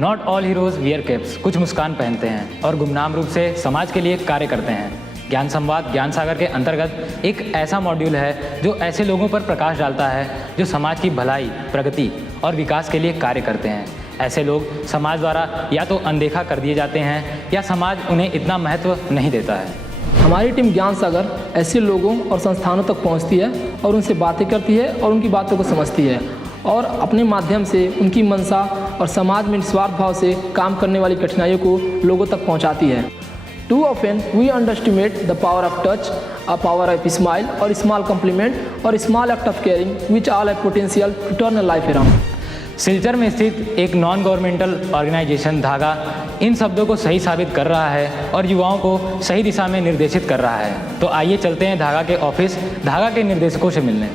Not all heroes wear caps, कुछ मुस्कान पहनते हैं और गुमनाम रूप से समाज के लिए कार्य करते हैं। ज्ञान संवाद ज्ञान सागर के अंतर्गत एक ऐसा मॉड्यूल है जो ऐसे लोगों पर प्रकाश डालता है जो समाज की भलाई, प्रगति और विकास के लिए कार्य करते हैं। ऐसे लोग समाज द्वारा या तो अनदेखा कर दिए जाते हैं या समाज उन्हें इतना महत्व नहीं देता है। हमारी टीम ज्ञान सागर ऐसे लोगों और संस्थानों तक पहुंचती है और उनसे बातें करती है और उनकी बातों को समझती है और अपने माध्यम से उनकी मंशा और समाज में निस्वार्थ भाव से काम करने वाली कठिनाइयों को लोगों तक पहुंचाती है। Too often we underestimate the power of touch, a power of smile or small compliment or small act of caring, which all have potential to turn a life around. Silchar में स्थित एक नॉन गवर्नमेंटल ऑर्गेनाइजेशन धागा इन शब्दों को सही साबित कर रहा है और युवाओं को सही दिशा में निर्देशित कर रहा है। तो आइए चलते हैं धागा के ऑफिस धागा के निर्देशकों से मिलने।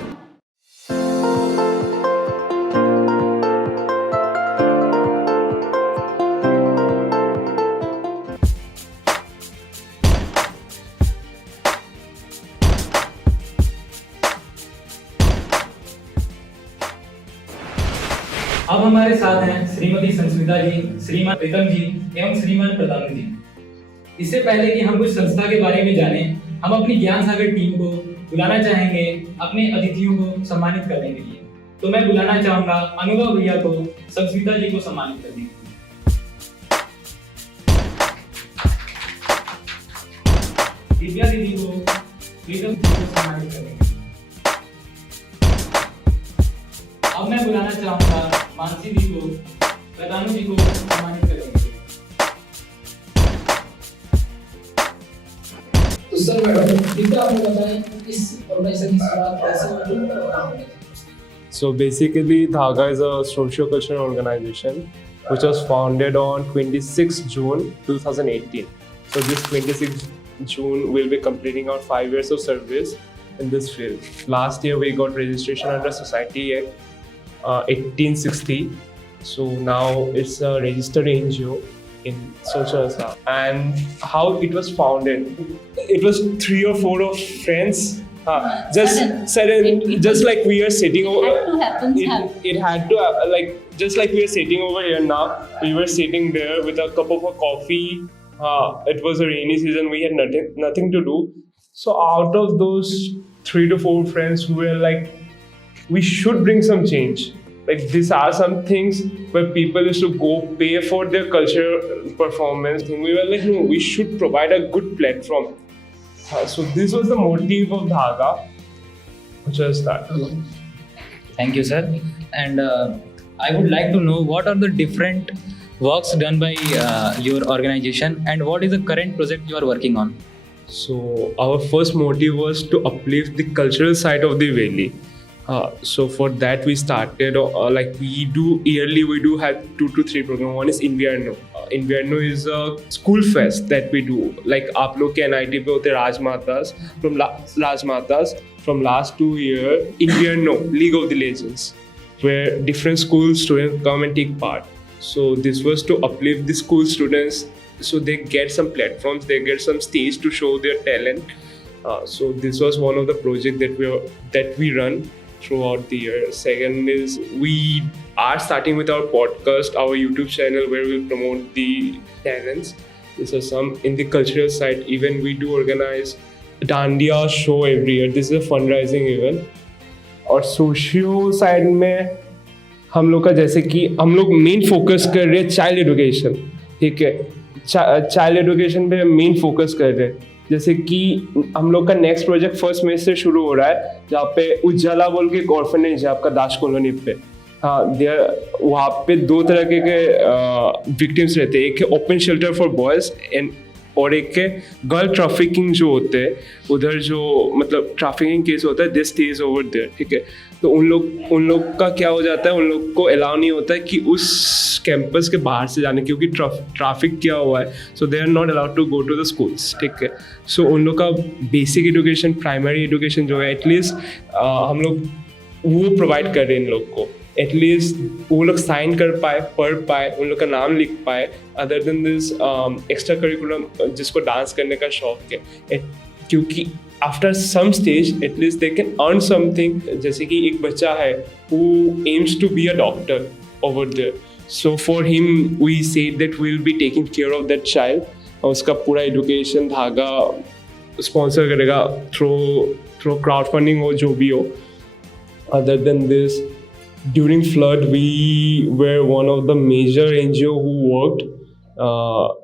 अब हमारे साथ हैं श्रीमती संस्मिता जी, श्रीमान प्रीतम जी एवं श्रीमान प्रताप जी। इससे पहले कि हम कुछ संस्था के बारे में जानें, हम अपनी ज्ञान सागर टीम को बुलाना चाहेंगे अपने अतिथियों को सम्मानित करने के लिए। तो मैं बुलाना चाहूंगा अनुभव भैया को संस्मिता जी को सम्मानित करने के लिए। दिव्या दीदी को प्रीतम जी को सम्मानित करने के लिए। अब मैं बुलाना चाहूंगा मानसी जी को, प्रधानु जी को सम्मानित करेंगे। तो सर मैडम कृपया आपको बताएं इस ऑर्गेनाइजेशन की शुरुआत कैसे हुई? So basically, Dhaga is a socio-cultural organization which was founded on 26 June 2018. So this 26 June will be completing our 5 years of service in this field. Last year we got registration under Society Act 1860. So now it's a registered NGO in social Assam. And how it was founded? It was 3 or 4 of friends. Just like we are sitting over. It had to like just like we are sitting over here now. We were sitting there with a cup of a coffee. It was a rainy season. We had nothing to do. So out of those 3 to 4 friends who were like, we should bring some change. Like these are some things where people used to go pay for their cultural performance thing. We were like, no, we should provide a good platform. So this was the motive of Dhaga, which was that. Thank you, sir. And I would like to know what are the different works done by your organization and what is the current project you are working on? So our first motive was to uplift the cultural side of the valley. So for that we started like we do have 2 to 3 programs. One is Invierno. Invierno is a school fest that we do. Like आप लोग के NIT पे होते Rajmatas from last 2 years. Invierno, League of the Legends, where different school students come and take part. So this was to uplift the school students, so they get some platforms, they get some stage to show their talent. So this was one of the projects that we run throughout the year. Second is we are starting with our podcast, our YouTube channel, where we promote the talents. This is some in the cultural side. Even we do organize Dandiya show every year. This is a fundraising event. और socio side में हम लोग का जैसे कि हम लोग main focus कर रहे हैं चाइल्ड एजुकेशन, ठीक है। चाइल्ड एजुकेशन पे मेन फोकस कर रहे हैं। जैसे कि हम लोग का नेक्स्ट प्रोजेक्ट 1 मई से शुरू हो रहा है, जहाँ पे उज्ज्वला बोल के एक ऑर्फनेज है आपका दाश कॉलोनी पे। वहाँ पे 2 तरह के विक्टिम्स रहते हैं। एक है open shelter for boys and और एक है गर्ल ट्रैफिकिंग जो होते हैं उधर, जो मतलब ट्रैफिकिंग केस होता है, दिस स्टेज ओवर देयर, ठीक है। तो उन लोग का क्या हो जाता है, उन लोग को अलाउ नहीं होता है कि उस कैंपस के बाहर से जाने, क्योंकि ट्रैफिक किया हुआ है। So they are not allowed to go to the schools, ठीक है। सो उन लोग का बेसिक एजुकेशन, प्राइमरी एजुकेशन जो है एटलीस्ट हम लोग वो प्रोवाइड कर रहे हैं इन लोग को। एटलीस्ट वो लोग साइन कर पाए, पढ़ पाए, उन लोग का नाम लिख पाए। Other than this extra curriculum जिसको डांस करने का शौक है, क्योंकि after some stage at least they can earn something. जैसे कि एक बच्चा है who aims to be a doctor over there, So for him, we said that we'll be taking care of that child. और उसका पूरा एजुकेशन धागा स्पॉन्सर करेगा थ्रू क्राउड फंडिंग हो जो भी हो. Other than this, during flood, we were one of the major NGO who worked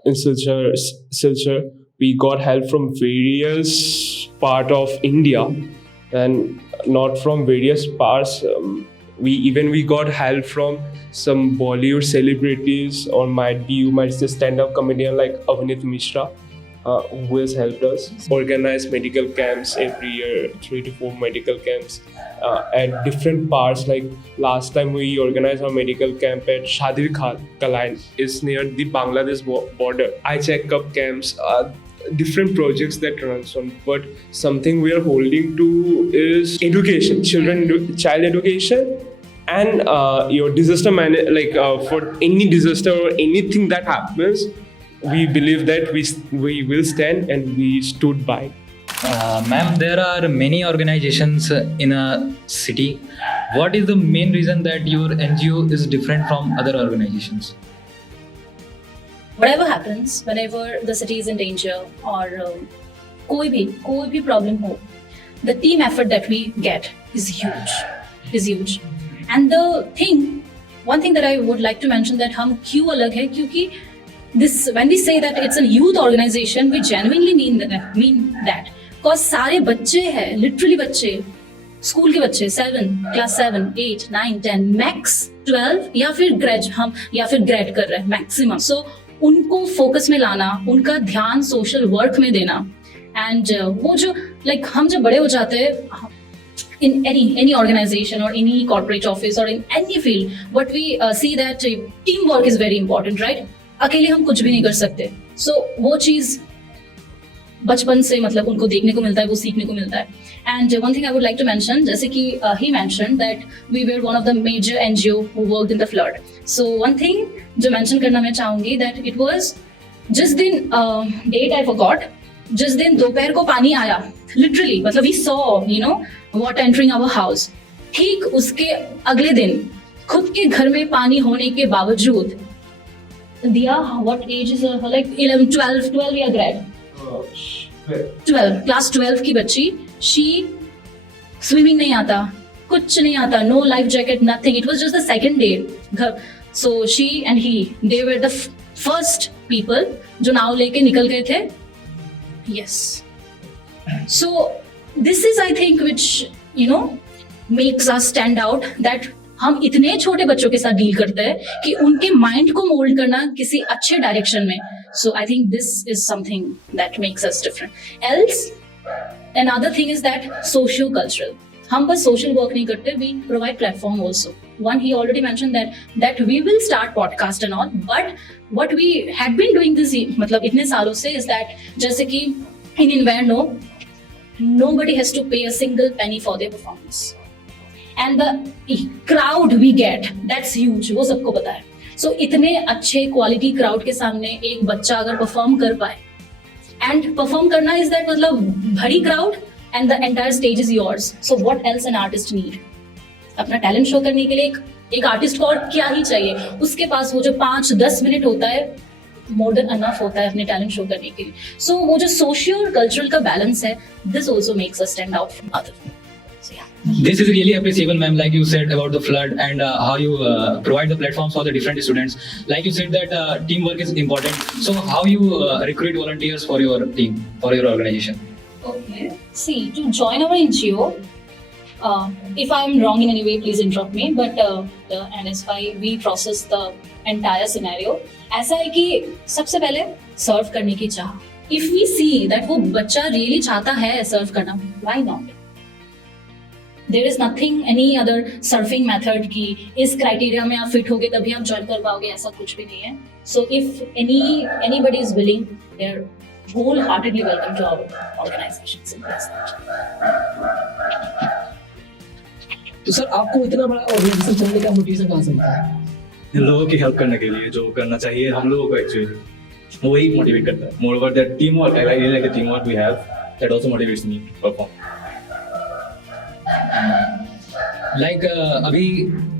in Silchar. We got help from various part of India, and not from various parts. We got help from some Bollywood celebrities, or you might say stand-up comedian like Avneet Mishra, who has helped us organize medical camps every year, 3 to 4 medical camps at different parts. Like last time we organized our medical camp at Shadir Kalan, is near the Bangladesh border. Eye checkup camps, different projects that runs on, but something we are holding to is education, child education, and your disaster for any disaster or anything that happens, we believe that we will stand, and we stood by. Ma'am, there are many organizations in a city. What is the main reason that your NGO is different from other organizations? Whatever happens, whenever the city is in danger or कोई भी problem हो, the team effort that we get is huge. And one thing that I would like to mention, that हम क्यों अलग है, क्योंकि when we say that it's a youth organization, we genuinely mean that. Because सारे बच्चे हैं, literally बच्चे, school के बच्चे, class 7, 8, 9, 10, max 12 या फिर ग्रेड कर रहे हैं मैक्सिमम. So उनको फोकस में लाना, उनका ध्यान सोशल वर्क में देना, एंड वो जो हम जब बड़े हो जाते हैं in any organization or any corporate office or in any field, what we see that teamwork is very important, right? अकेले हम कुछ भी नहीं कर सकते. So वो चीज बचपन से उनको देखने को मिलता है, वो सीखने को मिलता है. And one thing I would like to mention, जैसे कि he mentioned that we were one of the major NGO who worked in the flood. So one thing जो mention करना मैं चाहूँगी, that it was जिस दिन date I forgot, जिस दिन दोपहर को पानी आया, literally we saw water entering our house. ठीक उसके अगले दिन खुद के घर में पानी होने के बावजूद दिया, what age is her, like 11, 12 या grade 12, class 12 की बच्ची, she swimming नहीं आता, कुछ नहीं आता, no life jacket, nothing. It was just the second day. So she and he, they were the first people जो नाव लेके निकल गए थे. Yes. So this is, I think, which makes us stand out, that हम इतने छोटे बच्चों के साथ डील करते हैं कि उनके माइंड को मोल्ड करना किसी अच्छे डायरेक्शन में. So I think this is something that makes us different. Else, another thing is that socio-cultural. हम बस social work नहीं करते, we provide platform also. One, he already mentioned that we will start podcast and all, but what we had been doing this इतने सालों से is that जैसे कि in Inverno, nobody has to pay a single penny for their performance. And the crowd we get, that's huge, वो सबको पता है. So इतने अच्छे क्वालिटी क्राउड के सामने एक बच्चा अगर परफॉर्म कर पाए, एंड परफॉर्म करना इज दैट भरी crowd and the entire stage is yours. So what else an artist need? अपना टैलेंट शो करने के लिए एक आर्टिस्ट को और क्या ही चाहिए? उसके पास वो जो 5-10 मिनट होता है, मोर देन अनफ होता है अपने टैलेंट शो करने के लिए. सो वो जो सोशियो और कल्चरल का बैलेंस है, this also makes us stand out from other. This is really appreciable, ma'am, like you said about the flood and how you provide the platforms for the different students. Like you said that teamwork is important. So how you recruit volunteers for your team, for your organization? Okay. See, to join our NGO, if I am wrong in any way, please interrupt me. But the NSY, we process the entire scenario. ऐसा है कि सबसे पहले सर्व करने की चाह. If we see that वो बच्चा really चाहता है सर्व करना, why not? There is nothing, any other surfing method की इस criteria में आप fit होगे तभी आप join कर पाओगे, ऐसा कुछ भी नहीं है. So if anybody is willing, they are wholeheartedly welcome to our organization. तो सर आपको इतना बड़ा ऑर्गेनाइजेशन चलने का मोटिवेशन कहाँ से मिलता है? इन लोगों की हेल्प करने के लिए, जो करना चाहिए हम लोगों को एक्चुअली वही मोटिवेट करता है. Moreover that team work, I really like the team work we have, that also motivates me to perform. Like अभी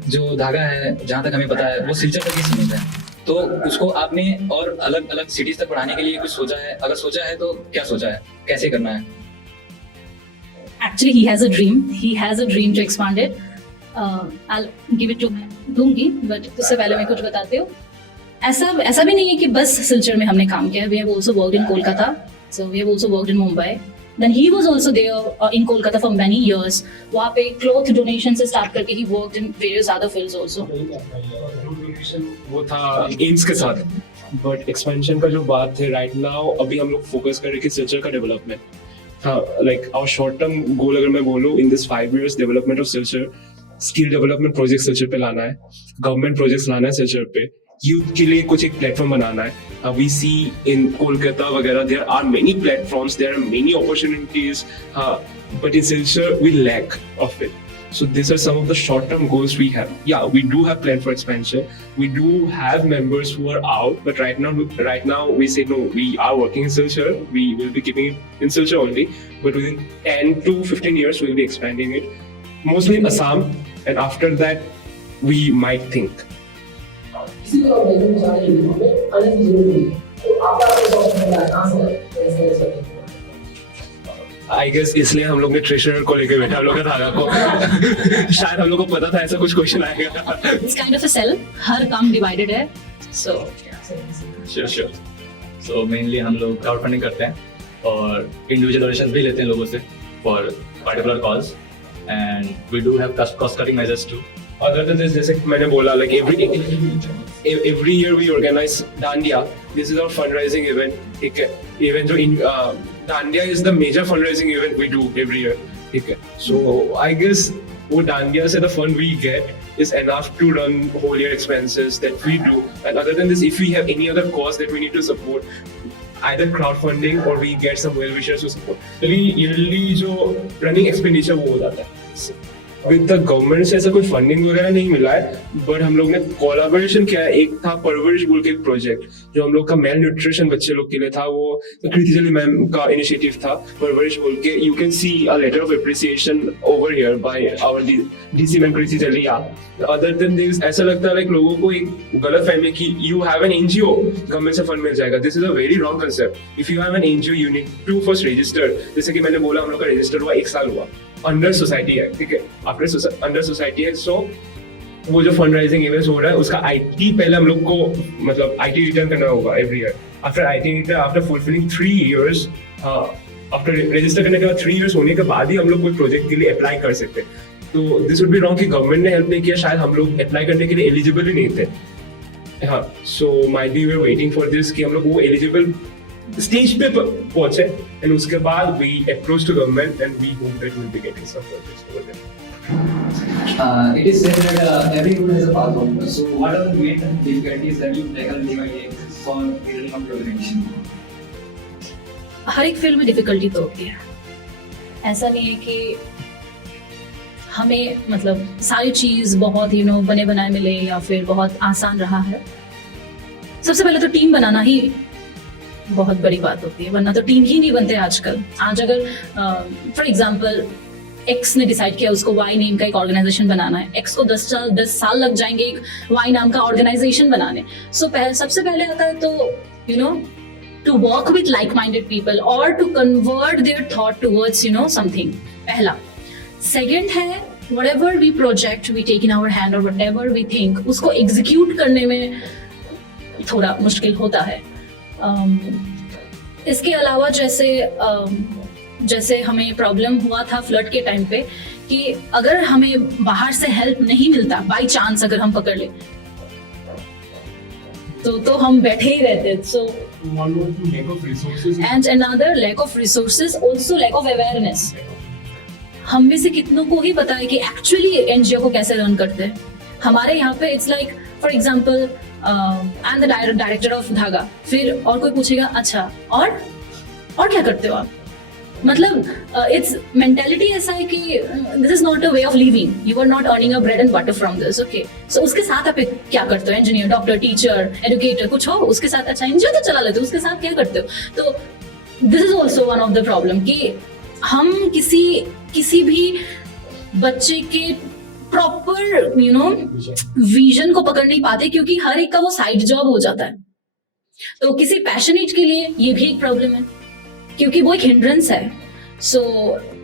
जो धागा है, जहाँ तक हमें पता है, वो सिलचर तक ही सीमित है। तो उसको आपने और अलग अलग सिटीज तक बढ़ाने के लिए कुछ सोचा है? अगर सोचा है तो क्या सोचा है, कैसे करना है? Actually, he has a dream. He has a dream to expand it. I'll give it to दूंगी, but उससे पहले मैं कुछ बताती हूँ. ऐसा भी नहीं है कि बस सिलचर में हमने काम किया. We have also worked in Kolkata. So we have also worked in Mumbai. Then he was also there in Kolkata for many years. वहाँ पे cloth donation से start करके he worked in various other fields also. वो था AIIMS के साथ, but expansion का जो बात है राइट नाउ, अभी हम लोग फोकस कर रहे हैं सिलचर का डेवलपमेंट. हाँ, like our short term goal अगर मैं बोलूँ, in this 5 years development of Silchar, skill development project Silchar पे लाना है, गवर्नमेंट प्रोजेक्ट्स लाना है सिलचर पे, यूथ के लिए कुछ एक प्लेटफॉर्म बनाना है. वी सी इन कोलकाता वगैरह there are many platforms, there are many opportunities, but in Silchar we lack of it. So these are some of the short-term goals we have. Yeah, we do have plan for expansion. We do have members who are out, but right now we say no. We are working in Silchar. We will be keeping it in Silchar only. But within 10 to 15 years, we'll be expanding it, mostly in Assam, and after that, we might think. किसी को organisation में जाने के लिए हमें आने की जरूरत नहीं है. तो आपका कहाँ से है? आई गेस इसलिए हम लोग ने ट्रेजरर को लेके बैठा, हम लोग का धागा को. शायद हम लोग को पता था ऐसा कुछ क्वेश्चन आएगा. It's kind of a cell. हर काम divided है. So Sure. So mainly हम लोग क्राउड फंडिंग करते हैं और इंडिविजुअल डोनेशंस भी लेते हैं लोगों से for particular cause, and we do have cost cutting measures too. Other than this, जैसे मैंने बोला, like every year we organize Dandiya. This is our fundraising event. ठीक है, event जो Dandiya is the major fundraising event we do every year. ठीक है, so I guess वो Dandiya से the fund we get is enough to run whole year expenses that we do. And other than this, if we have any other cause that we need to support, either crowdfunding or we get some well wishers to support, yearly जो running expenditure वो हो जाता है. With the government से ऐसा कोई funding वगैरह नहीं मिला है, बट हम लोग ने कोलैबोरेशन किया है. एक था परवरिश बोल के एक प्रोजेक्ट जो हम लोग का मेल न्यूट्रिशन बच्चे लोग के लिए था. वो कृति जली मैम का इनिशिएटिव था, परवरिश बोल के. You can see a letter of appreciation over here by our DC ma'am Kriti Jali. Other than this, ऐसा लगता है लाइक लोगों को एक गलत फहमी कि you have an NGO, government से फंड मिल जाएगा. This is a very wrong concept. If you have an NGO you need to first register. जैसे कि मैंने बोला, हम लोग का रजिस्टर हुआ 1 साल हुआ अंडर सोसाइटी है. ठीक है, आफ्टर अंडर सोसाइटी है. सो वो जो फंड राइजिंग इवेंट हो रहा है उसका आईटी पहले हम लोग को, मतलब आईटी रिटर्न करना होगा every year. After IT return, after fulfilling 3 years, after register करने के बाद 3 years होने के बाद ही हम लोग कोई प्रोजेक्ट के लिए अप्लाई कर सकते हैं. तो दिस वुड बी रॉन्ग कि गवर्नमेंट ने हेल्प नहीं किया, शायद हम लोग अप्लाई करने के लिए एलिजिबल ही नहीं थे. हाँ, so might be we are waiting for this कि हम लोग वो एलिजिबल स्टेज पे पहुंचे, एंड उसके बाद we approach to government and we hope that we will be getting some projects over there. It is said that every road has a path home. So what are the main difficulties that you tackle day by day for building up your organization? हर एक field में difficulty तो होती है. ऐसा नहीं है कि हमें मतलब सारी चीज बहुत बने बनाए मिले या फिर बहुत आसान रहा है. सबसे पहले तो टीम बनाना ही बहुत बड़ी बात होती है, वरना तो टीम ही नहीं बनते आजकल. आज अगर फॉर एग्जांपल एक्स ने डिसाइड किया उसको वाई नेम का एक ऑर्गेनाइजेशन बनाना है, एक्स को 10 साल लग जाएंगे एक वाई नाम का ऑर्गेनाइजेशन बनाने. सो सबसे पहले आता है तो to work with like minded people और to convert their thought towards something. पहला. सेकेंड है whatever we project we take in our hand or whatever we think, उसको एग्जीक्यूट करने में थोड़ा मुश्किल होता है. इसके अलावा जैसे हमें प्रॉब्लम हुआ था फ्लड के टाइम पे कि अगर हमें बाहर से हेल्प नहीं मिलता, बाय चांस अगर हम पकड़ ले तो हम बैठे ही रहते. So and another lack of resources, also lack of awareness. हम में से कितनों को ही पता है कि एक्चुअली एनजीओ को कैसे रन करते हैं. हमारे यहाँ पे it's like for example I am the director of धागा, फिर और कोई पूछेगा अच्छा और क्या करते हो आप. मतलब इट्स मेंटालिटी ऐसा है कि this is not a way of living, you are not earning a bread and butter from this. Okay, so उसके साथ आप क्या करते हो? इंजीनियर, डॉक्टर, टीचर, एजुकेटर कुछ हो उसके साथ. अच्छा, एनजीओ तो चला लेते हो, उसके साथ क्या करते हो? तो this is also one of the problem कि हम किसी भी बच्चे के प्रॉपर विजन को पकड़ नहीं पाते, क्योंकि हर एक का वो साइड जॉब हो जाता है। तो किसी पैशनेट के लिए ये भी एक प्रॉब्लम है, क्योंकि वो एक हिंड्रेंस है। So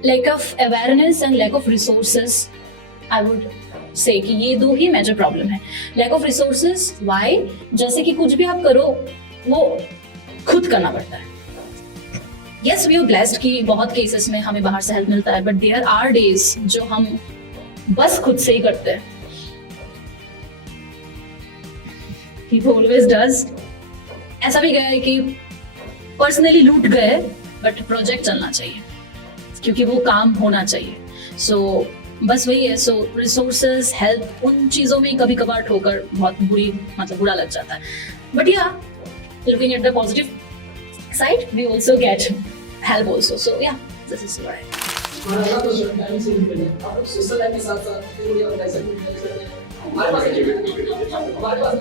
lack of awareness and lack of resources, I would say कि ये दो ही मेजर प्रॉब्लम है। Lack of resources, why? जैसे कि कुछ भी आप करो वो खुद करना पड़ता है। यस, वी आर ब्लेस्ड कि बहुत केसेस में हमें बाहर से हेल्प मिलता है, बट देयर आर डेज जो हम बस खुद से ही करते हैं। He always does। ऐसा भी गया है कि पर्सनली लूट गए, बट प्रोजेक्ट चलना चाहिए क्योंकि वो काम होना चाहिए। सो बस वही है। सो रिसोर्सेज, हेल्प, उन चीजों में कभी कभार ठोकर बहुत बुरा लग जाता है। But yeah looking at the positive side, we also get help also. So yeah this is what हमारा अगला क्वेश्चन टाइम से रिलेटेड है। आप लोग सोशल लाइफ के साथ-साथ पूरी और कैसे यूटिलाइज करते हैं? हमारे पास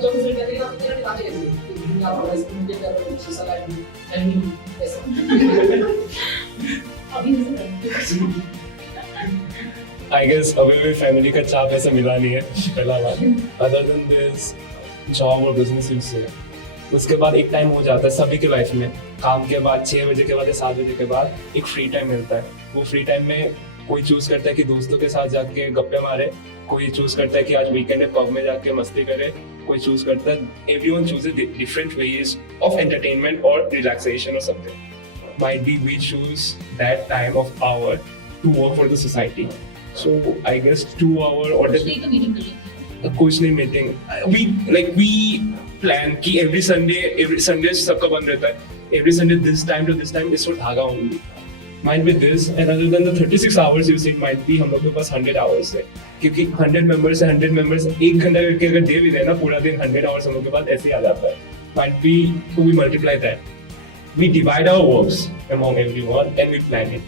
24 मिनट है, आप कितने बातें कैसे हैं? आप हमारे स्कूल के कर सोशल लाइफ में एंड कैसे? I guess अभी भी फैमिली का चाप ऐसे मिला नहीं है, पहला बात। अदर देन दिस जॉब और बिजनेस से उसके बाद एक टाइम हो जाता है सभी के लाइफ में, काम के बाद 6 बजे के बाद या 7 बजे के बाद एक फ्री टाइम मिलता है। वो फ्री टाइम में कोई चूज करता है कि दोस्तों के साथ जाके गप्पे मारे, कोई चूज करता है कि आज वीकेंड है पब में जाके मस्ती करे, कोई चूज करता है, everyone chooses different ways of entertainment और रिलैक्सेशन और something. Might be we choose that time of our to work for the society. So I guess 2 hour or कुछ नहीं मीटिंग, we plan कि every Sunday सबका बंद रहता है, every Sunday this time to this time is for धागा only, might be this, and other than the 36 hours you see might be हम लोग के पास 100 hours है, क्योंकि 100 members है, 100 members 1 घंटा करके अगर दे भी देना पूरा दिन 100 hours हम लोग के पास ऐसे ही आ जाता है। might be we multiply that, we divide our works among everyone and we plan it।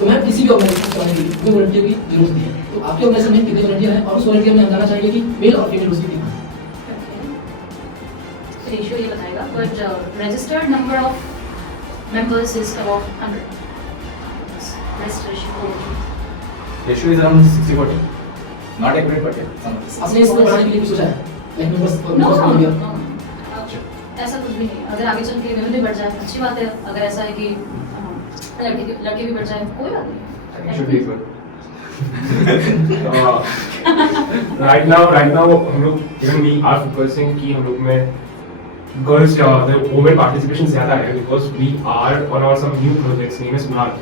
तो मैम किसी भी ऑर्गेनाइजेशन चलाने के लिए कोई वॉलंटियर की जरूरत नहीं है, तो आपके ऑर्गेनाइजेशन में कितने वॉलंटियर हैं और उस वॉलंटियर में हम जानना चाहेंगे कि मेल और फीमेल उसकी कितना रेशियो ये बताएगा, but registered number of members is about 100। Rest Ratio is around 60-40. Not accurate, but yeah, some. आपने इसको बढ़ाने के लिए कुछ सोचा है? लाइक मेंबर्स नो, ऐसा कुछ भी नहीं। अगर आगे चल के विमेन भी बढ़ जाए अच्छी बात है, अगर ऐसा है कि लड़के भी बढ़ जाए कोई बात नहीं। Should be equal. right now हम लोग even we are focusing कि हम लोग में girls women participation ज़्यादा है, because we are on our some new projects named as Murad.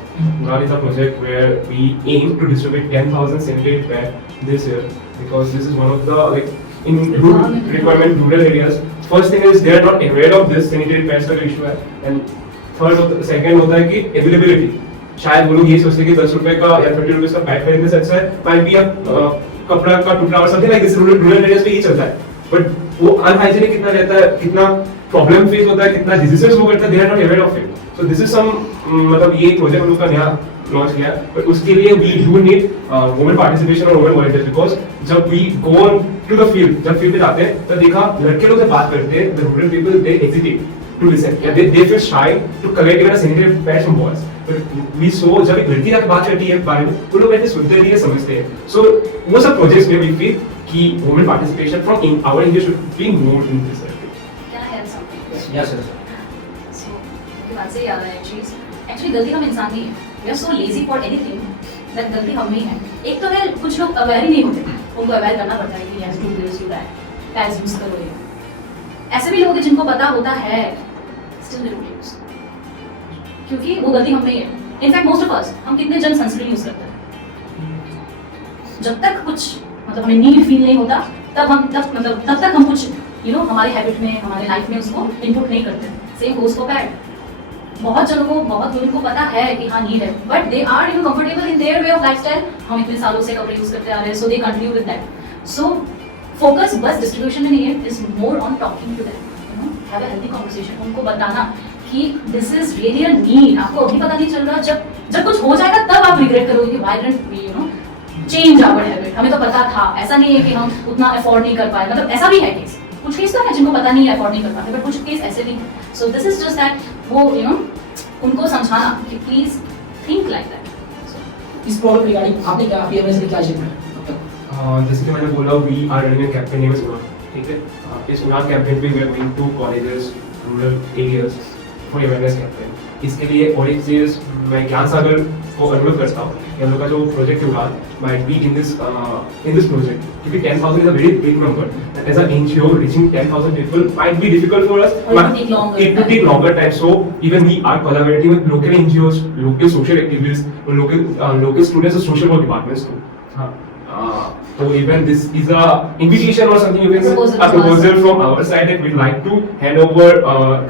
Murad is a project where we aim to distribute 10,000 sanitary pads this year, because this is one of the in rural areas. First thing is they are not aware of this sanitary pads का issue है, and second होता है कि availability। शायद वो लोग ये सोचते हैं कि 10 रुपए का या 30 रुपए का पैड खरीदने से अच्छा है might be कपड़ा का टुकड़ा और something like this। rural areas में ये चलता है, but वो अनहाइजीनिक कितना रहता है, कितना प्रॉब्लम फेस होता है, कितना डिजीजेस वो करता है, they are not aware of it। So this is some मतलब ये प्रोजेक्ट हम लोग का नया लॉन्च किया, बट उसके लिए we do need women participation और women volunteers, because जब we go on to the field, जब फील्ड पे जाते हैं तो देखा लड़के लोग से बात करते हैं, the rural people they hesitate to listen, they feel shy to collect even a sanitary pads from boys। But we saw जब एक लड़की जाके बात करती है बारे में, वो लोग ऐसे सुनते नहीं है, समझते हैं। So वो सब प्रोजेक्ट्स में we feel कि women participation from our India should be more in this area। Can I add something? Yes sir। So ये बात से याद आया चीज, एक्चुअली गलती हम इंसान ही है। We are so lazy for anything that गलती हम में ही है। एक तो है कुछ लोग अवेयर ही नहीं होते, उनको अवेयर करना पड़ता है कि yes do this do that, pads use करो ये। ऐसे भी लोग हैं जिनको पता होता है still they don't use, क्योंकि वो गलती हम में ही है। इनफैक्ट मोस्ट ऑफ अस, हम कितने जन सनस्क्रीन यूज करते हैं, जब तक कुछ मतलब हमें नीड फील नहीं होता तब तक हम कुछ हमारे हैबिट में, हमारे लाइफ में उसको इनपुट नहीं करते। Same goes for pad. बहुत जनों को, बहुत लोगों को पता है कि हाँ नीड है, but they are comfortable in their way of lifestyle. हम इतने सालों से कपड़े यूज करते आ रहे हैं, so they continue with that. So focus बस डिस्ट्रीब्यूशन में नहीं है, is more on talking to them, have a healthy conversation, उनको बताना कि this is really a need. आपको अभी पता नहीं चल रहा, जब कुछ हो जाएगा तब आप रिग्रेट करोगे कि why didn't we change our habit. हमें तो पता था, ऐसा नहीं है कि हम उतना अफोर्ड नहीं कर पाए, मतलब ऐसा भी है केस, कुछ केस तो है जिनको पता नहीं है, अफोर्ड नहीं कर पाते, बट कुछ केस ऐसे भी हैं। So this is just that वो उनको समझाना कि प्लीज think like that. इस प्रोडक्ट रिगार्डिंग आपने क्या अवेयरनेस क्या अचीव किया अब तक? जैसे कि मैंने बोला, we are running a campaign name is Udaan, ठीक है। इस उड़ान कैंपेन पे we are going to colleges, rural areas for awareness campaign. इसके लिए और एक चीज़ मैं ज्ञान सागर को अनुरोध करता हूँ कि हम लोग का जो प्रोजेक्ट है Udaan might be in this project, क्योंकि 10,000 is a very big number. As a NGO reaching 10,000 people might be difficult for us, Or it will take longer it will take longer time. So even we are collaborating with local NGOs, local social activists, local students of social work departments too. So even this is a invitation or something, you can say Proposal a to us. proposal from our side that we'd like to hand over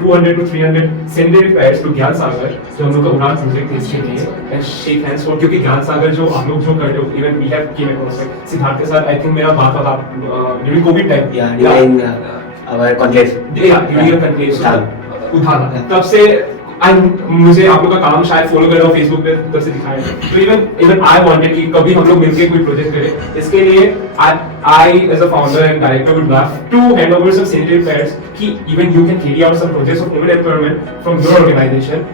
200 to 300 sanitary pads to ज्ञान सागर, जो हम लोग का उड़ान project है इसके लिए, and shake hands for, क्योंकि ज्ञान सागर जो आप लोग जो कर रहे हो, even we have came across it, Siddharth के साथ I think मेरा बात था during COVID time, during our conclave. during your conclave, उठान. तब से मुझे आप लोग का काम शायद फॉलो कर रहा हूँ फेसबुक पे, तब से दिखाया है। तो इवन आई वांटेड कि कभी हम लोग मिलके कोई प्रोजेक्ट करें। इसके लिए I as a founder and director would love to hand over some sanitary pads कि even you can carry out some projects of women empowerment from your organisation.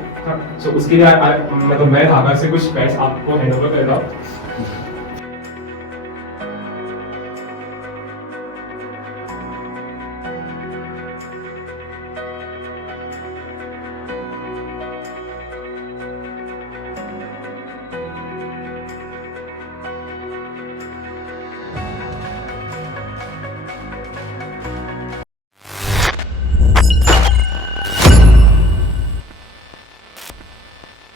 So उसके लिए मतलब मैं धागा से कुछ पैड्स आपको हैंड ओवर कर रहा हूँ।